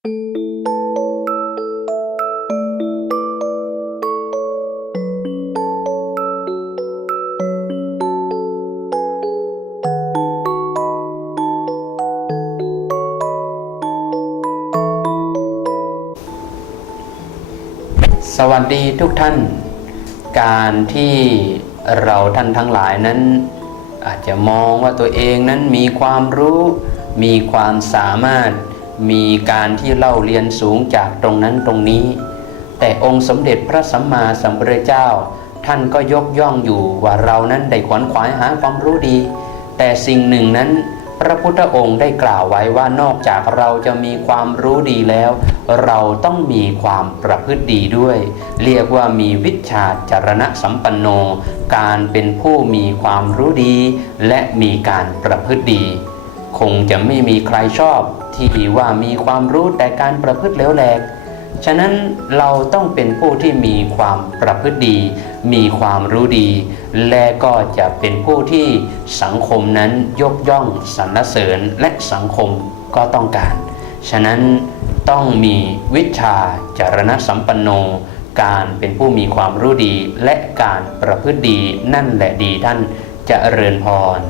สวัสดีทุกท่าน การที่เราท่านทั้งหลายนั้น อาจจะมองว่าตัวเองนั้นมีความรู้ มีความสามารถ มีการที่เล่าเรียนสูงจากตรงนั้นตรงนี้ แต่องค์สมเด็จพระสัมมาสัมพุทธเจ้า ท่านก็ยกย่องอยู่ว่าเรานั้นได้ขวนขวายหาความรู้ดี แต่สิ่งหนึ่งนั้น พระพุทธองค์ได้กล่าวไว้ว่านอกจากเราจะมีความรู้ดีแล้ว เราต้องมีความประพฤติดีด้วย เรียกว่ามีวิชาจารณะสัมปันโน การเป็นผู้มีความรู้ดี และมีการประพฤติดี คงจะไม่มีใครชอบ ที่ว่ามีความรู้แต่การประพฤติเลวแหลก ฉะนั้นเราต้องเป็นผู้ที่มีความประพฤติดี มีความรู้ดี และก็จะเป็นผู้ที่สังคมนั้นยกย่องสรรเสริญและสังคมก็ต้องการ ฉะนั้นต้องมีวิชาจารณสัมปันโน การเป็นผู้มีความรู้ดีและการประพฤติดีนั่นแหละดีท่านเจะเริญพร